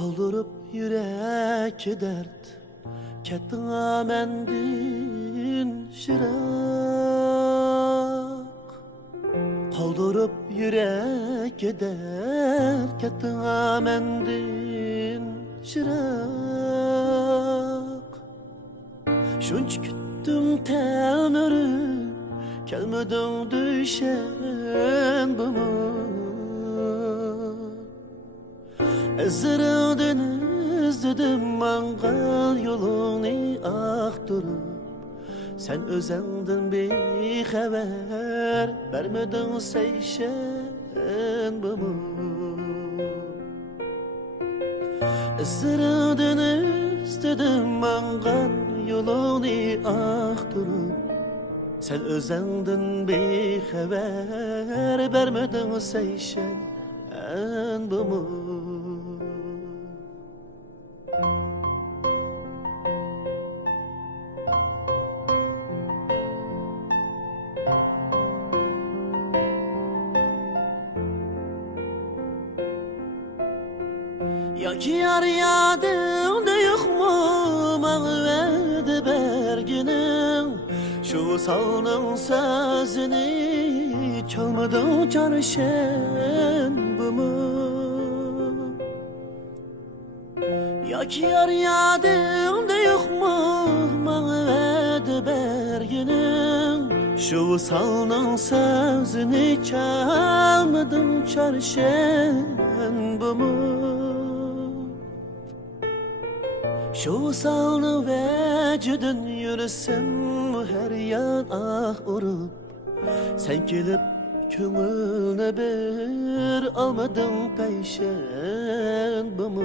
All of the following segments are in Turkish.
Kaldırıp yürek dert kettin mendin şirak. Kaldırıp yürek dert kettin mendin şirak. Şunç küttüm temiri kelmedin düşen bana. Ezrildin izledim mangal yolunu aktırıp. Sen özendin bir haber vermedin seyşen bana. Ezrildin izledim mangal yolunu aktırıp. Sen özendin bir haber vermedin seyşen bana. Ya ki yar yadımda yok mu mağvedi berginin. Şu salının sözünü çalmadın çarşen bu mu? Ya ki yar yadımda yok mu mağvedi berginin. Şu salının sözünü çalmadın çarşen bu mu? Şu salını vecudun yürüsem her yan ah urup. Sen gelip köngülne bir almadın peşen bu mu?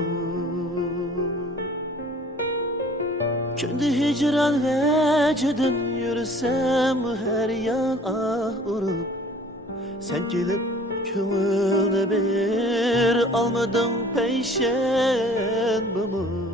Kündü hicran vecudun yürüsem her yan ah urup. Sen gelip köngülne bir almadın peşen bu mu?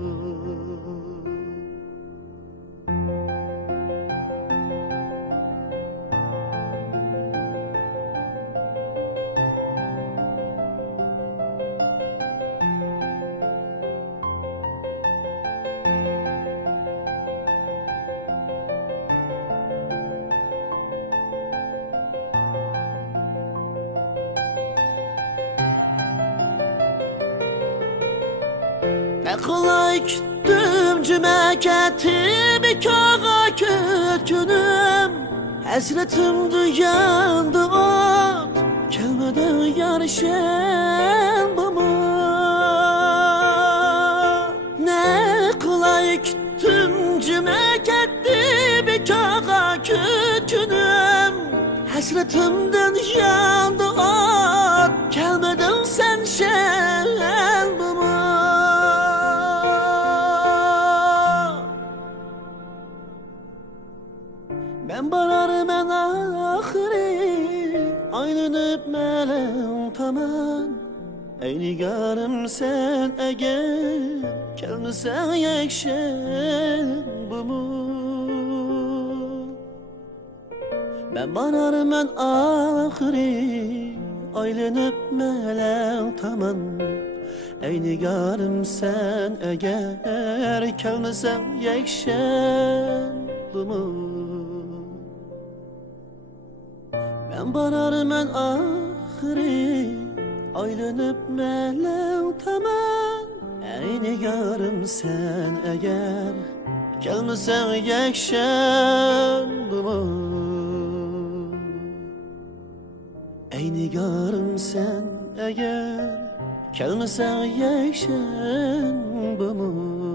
Ne kolay küttüm cümeketi bir kağa kökünüm. Hasretim duyandı ot kelmedi yarışen bana. Ne kolay küttüm cümeketi bir kağa kökünüm. Hasretimden yandı ot kelmedin sen şen bana. Ben barar men ahiri aylanıp melem taman. Ey nigarım sen eğer kelmesen yekşen bu mu? Ben barar men ahiri aylanıp melem taman. Ey nigarım sen eğer kelmesen yekşen bu mu? Ben barar men ahiri aylanıp melev taman. Ey nigarım sen eğer gelmesen yekşen bu mu? Ey nigarım sen eğer gelmesen yekşen bu mu?